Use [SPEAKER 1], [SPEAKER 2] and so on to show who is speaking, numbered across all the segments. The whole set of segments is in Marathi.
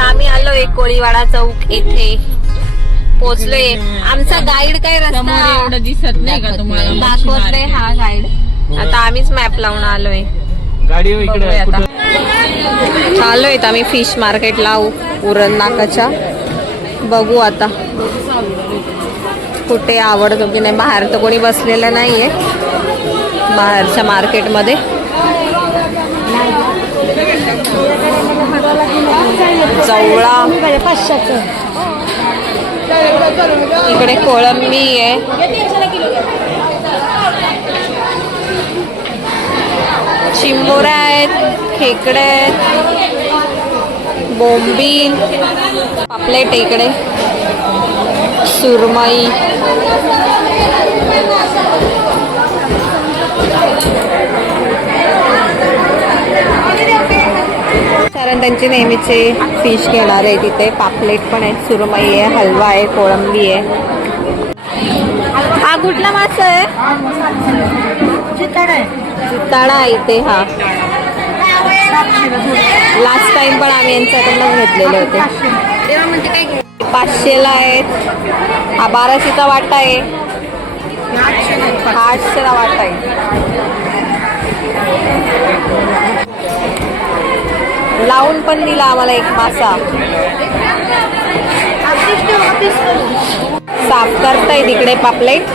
[SPEAKER 1] आता आम्ही आलोय कोळीवाडा चौक येथे. पोहोचलोय आमचा गाईड काय रस्ता?
[SPEAKER 2] एवढं दिसत नाही का तुम्हाला?
[SPEAKER 1] दाखवतोय? हा गाईड आता आम्हीच मॅप लावून आलोय.
[SPEAKER 3] गाडी इकडे. कुठं?
[SPEAKER 1] चाललोय आता आम्ही फिश मार्केटला उ- उरण नाकाच्या बघू आता. कुठे आवडतो की नाही? बाहेर तर कोणी बसलेलं नाहीये. बाहेरच्या मार्केटमध्ये जवळा. इकडे कोळंबी आहे. चिंबोऱ्या आहेत खेकडे आहेत बोंबी पापलेट इकडे. सुरमई. त्यांचे नेहमीचे फिश घेणार आहे तिथे. पापलेट पण आहेत सुरमई आहे हलवा आहे कोळंबी आहे. हा कुठला मासा आहे? चिताडा आहे. इथे हा. लास्ट टाइम पण आम्ही यांच्याकडनं घेतलेले होते. पाचशेला आहेत. हा बाराशेचा वाटा आहे. हा आठशेला वाटा आहे. लावून पण दिला आम्हाला एक मासा. साफ करताय तिकडे पापलेट.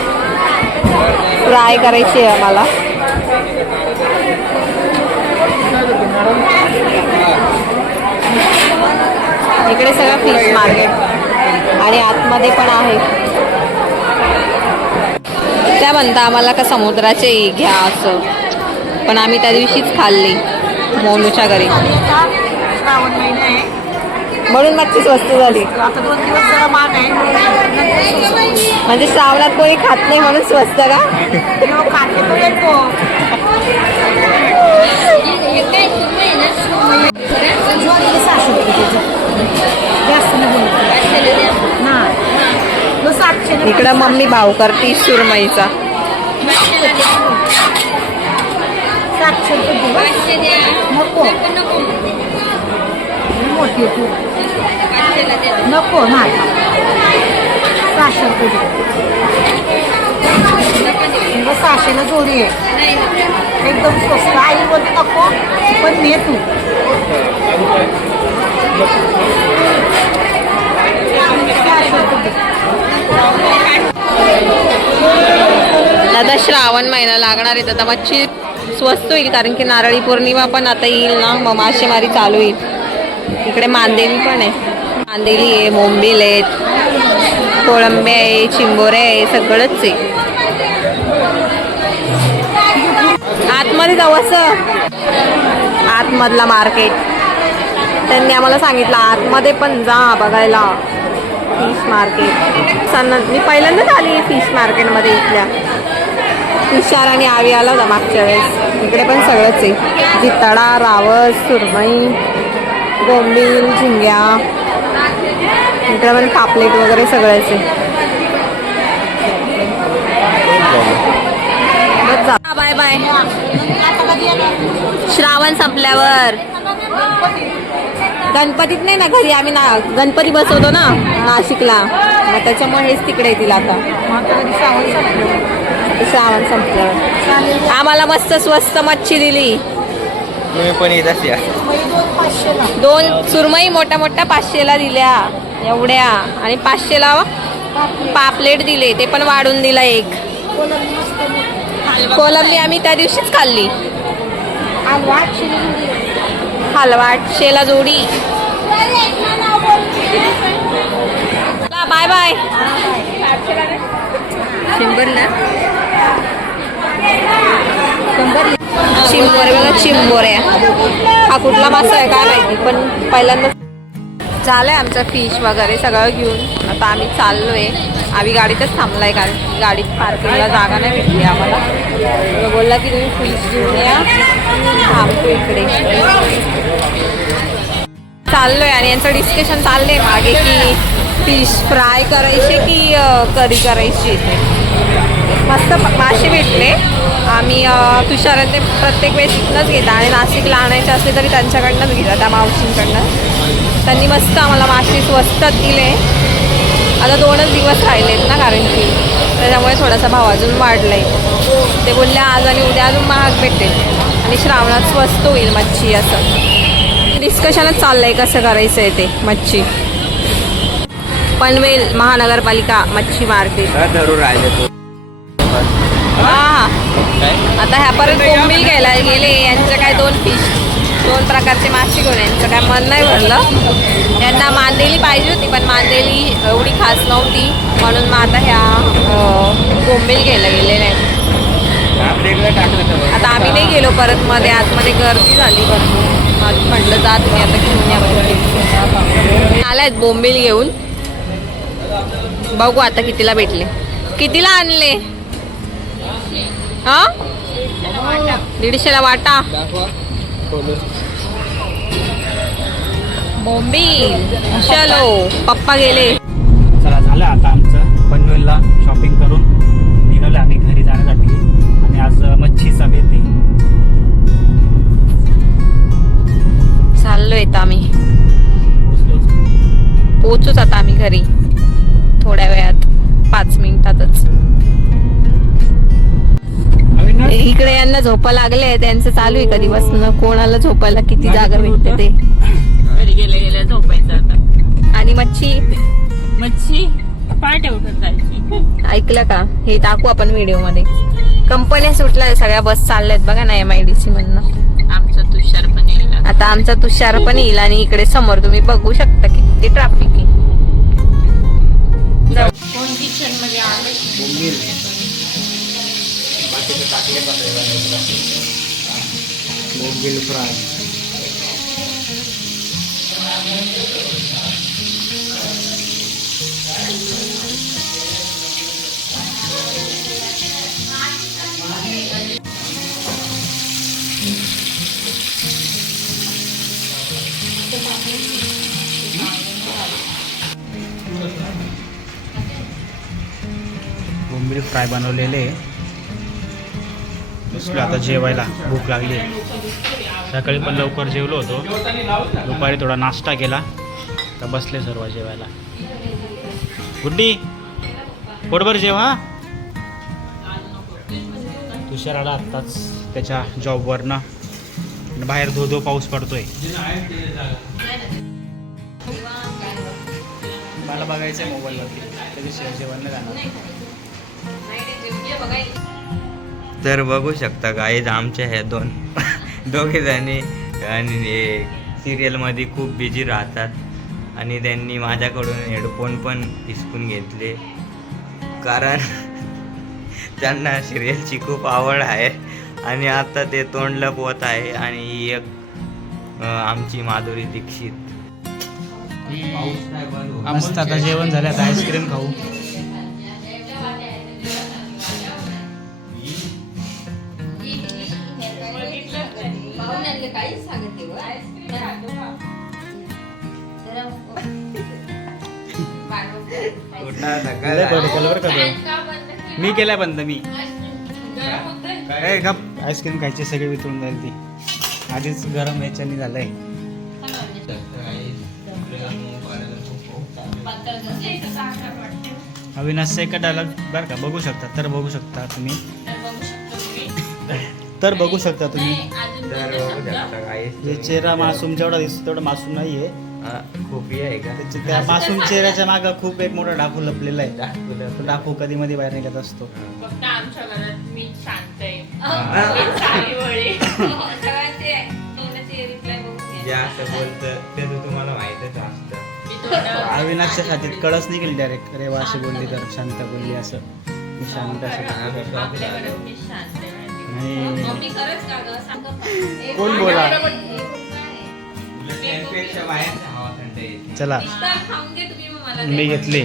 [SPEAKER 1] फ्राय करायची आहे आम्हाला. इकडे सगळं फिश मार्केट आणि आतमध्ये पण आहे. त्या म्हणता आम्हाला का समुद्राचे घ्या असं. पण आम्ही त्या दिवशीच खाल्ली. मोनूच्या घरी.
[SPEAKER 2] श्रावण महिना आहे.
[SPEAKER 1] म्हणून मच्छी स्वस्त झाली.
[SPEAKER 2] आता दोन दिवस जरा आहे.
[SPEAKER 1] म्हणजे श्रावणात कोणी खात नाही म्हणून स्वस्त का?
[SPEAKER 2] खाते तो येतो सातशे
[SPEAKER 1] इकडं मम्मी भाव करती सुरमईचा.
[SPEAKER 2] सातशे रुपये नको. मोठी तू. नको नाही. सहाशे रुपये दे. सहाशेला जोडी आहे. एकदम स्वस्त. आई बोलते नको पण ने तू. सहाशे रुपये दे.
[SPEAKER 1] आता श्रावण महिना लागणार आहे तर मच्छी स्वस्त होईल कारण की नारळी पौर्णिमा पण आता येईल ना मग मासेमारी चालू येईल इकडे मांदेली पण आहे. मांदेली आहे मोंबील आहेत कोळंबे आहे चिंबोरे आहे सगळंच आहे. आतमध्ये जाऊ असं. आतमधला मार्केट. त्यांनी आम्हाला सांगितलं आतमध्ये पण जा बघायला. Fish market. सन्न मी पहिल्यांदाच आली फिश मार्केटमध्ये इथल्या. तुषार आणि आवी आला होता मागच्या वेळेस. इकडे पण सगळंच आहे. जिताडा रावस सुरमई बोंबील झिंग्या. इकडे पण पापलेट वगैरे सगळंच आहे. Bye bye. श्रावण संपल्यावर. गणपतीत नाही ना घरी आम्ही ना गणपती बसवतो ना नाशिकला. मग त्याच्यामुळे हेच तिकडे येतील आता.
[SPEAKER 2] श्रावण संपलं.
[SPEAKER 1] आम्हाला मस्त स्वस्त मच्छी दिली.
[SPEAKER 3] तुम्ही पण येत असे
[SPEAKER 1] दोन सुरमई मोठ्या मोठ्या पाचशेला दिल्या. एवढ्या. आणि पाचशेला पापलेट दिले. ते पण वाढून दिला एक. कोलंबी आम्ही त्या दिवशीच खाल्ली. हलवा आठशेला जोडी. Bye bye. शिंबरला. चिंबोरे बघा चिंबोऱ्या. हा कुठला मासा आहे काय माहिती पण पहिल्यांदा झालंय आमचं फिश वगैरे सगळं घेऊन. आता आम्ही चाललोय. आम्ही गाडीतच थांबलाय कारण गाडीत पार्किंगला जागा नाही भेटली आम्हाला. बोलला की तुम्ही फिश घेऊन या. थांबतो इकडे. चाललोय आणि यांचं डिस्कशन चाललंय मागे की फिश फ्राय करायचे की करी करायची इथे. मस्त मासे भेटले. आम्ही अ, ते प्रत्येक वेळेस इथनंच घेतात आणि नाशिकला आणायचे असले तरी त्यांच्याकडनंच घेतात त्या मावशींकडनं. त्यांनी मस्त आम्हाला मासे स्वस्तात दिले. आता दोनच दिवस राहिलेत ना कारण की त्याच्यामुळे थोडासा भाव अजून वाढलाय. ते बोलले आज आणि उद्या अजून महाग भेटेल आणि श्रावणात स्वस्त होईल मच्छी असं. डिस्कशनच चाललं आहे कसं करायचं आहे ते मच्छी. पनवेल महानगरपालिका मच्छी मार्केट
[SPEAKER 3] धरून राहिले तो?
[SPEAKER 1] हा. आता ह्या परत बोंबील घ्यायला गेले यांचं काय दोन फिश दोन प्रकारचे मासे घेऊन यांचं काय मन नाही भरलं. त्यांना मांदेली पाहिजे होती पण मांदेली एवढी खास नव्हती म्हणून मग आता ह्या बोंबील घ्यायला आहेत.
[SPEAKER 3] तर
[SPEAKER 1] आता आम्ही नाही गेलो परत मध्ये आतमध्ये गर्दी झाली भरपूर. म्हटलं जा तुम्ही आता घेऊन या. आलायत बोंबील घेऊन. बघू आता कितीला भेटले. कितीला आणले? हा? दीडशेला वाटा. बोंबील. चलो पप्पा गेले.
[SPEAKER 4] चला झालं आता आमचं. पनवेलला शॉपिंग करून निघालो आम्ही घरी जाण्यासाठी. आणि आज मच्छीचा बेत आहे
[SPEAKER 1] चाललोय आम्ही. पोहोचूच आता आम्ही घरी. थोड्या वेळात पाच मिनिटातच. इकडे यांना झोपा लागले त्यांचं चालू आहे कधी बसणं कोणाला झोपायला किती जागा भेटते ते?
[SPEAKER 5] घरी गेले गेले झोपायचं आता.
[SPEAKER 1] आणि मच्छी?
[SPEAKER 5] मच्छी? जायची.
[SPEAKER 1] ऐकलं का? हे टाकू आपण व्हिडिओमध्ये कंपन्या सुटल्या सगळ्या बस चालल्यात. बघा ना एम आय डी सी मधनं.
[SPEAKER 5] आमचा तुषार पण येईल
[SPEAKER 1] आता. आमचा तुषार पण येईल आणि इकडे समोर तुम्ही बघू शकता किती ट्रॅफिक आहे.
[SPEAKER 5] कोण किचनमध्ये आले
[SPEAKER 4] बोंबील. फ्राय काय बनवलेले? बसलो आता जेवायला. भूक लागली. सकाळी पण लवकर जेवलो होतो. दुपारी थोडा नाश्ता केला. तर बसले सर्व जेवायला. गुड्डी पोटभर जेवा हा? तुषार आला आत्ताच त्याच्या जॉबवरनं आणि बाहेर धो धो पाऊस पडतोय. मला बघायचं आहे मोबाईलवरती. त्याच्याशिवाय जेवण जाणार.
[SPEAKER 3] तर बघू शकता गाईज आमच्या ह्या दोन दोघे जणी आणि सिरियलमध्ये खूप बिझी राहतात. आणि त्यांनी माझ्याकडून हेडफोन पण हिसकून घेतले. कारण त्यांना सिरियलची खूप आवड आहे. आणि आता ते तोंड लपवत आहे आणि ही एक आमची माधुरी दीक्षित.
[SPEAKER 4] मस्त आता जेवण झालं आता आईस्क्रीम खाऊ. मी केलाय बंद मी. ए, गप. आईस्क्रीम खायची सगळी वितळून जाईल ती. आधीच गरम याच्यानी झालंय. अविनाश एका डायलॉग बरं का बघू शकता तर बघू शकता तुम्ही. तर बघू शकता तुम्ही. चेहरा मासूम जेवढा दिसतो तेवढा मासूम नाहीये.
[SPEAKER 3] हा, खोपी आहे का?
[SPEAKER 4] त्या मासूम चेहऱ्याच्या मागे खूप एक मोठा डाकू लपलेला आहे. तो डाकू कधी मध्ये बाहेर निघत असतो.
[SPEAKER 5] फक्त आमच्या घरात मी शांत आहे.
[SPEAKER 3] हा.
[SPEAKER 5] मी चालीवळी.
[SPEAKER 3] जे असं बोलतं ते तर तुम्हाला माहीतच असतं.
[SPEAKER 5] मी तोंडावर
[SPEAKER 4] अविनाशच्या छातीत कळच निघेल डायरेक्ट रेवा अशी बोलली तर. शांत बोलली असं. मी शांत असं कोण बोला चला.
[SPEAKER 5] खाऊन घे तुम्ही मग मला
[SPEAKER 4] मी. घेतली.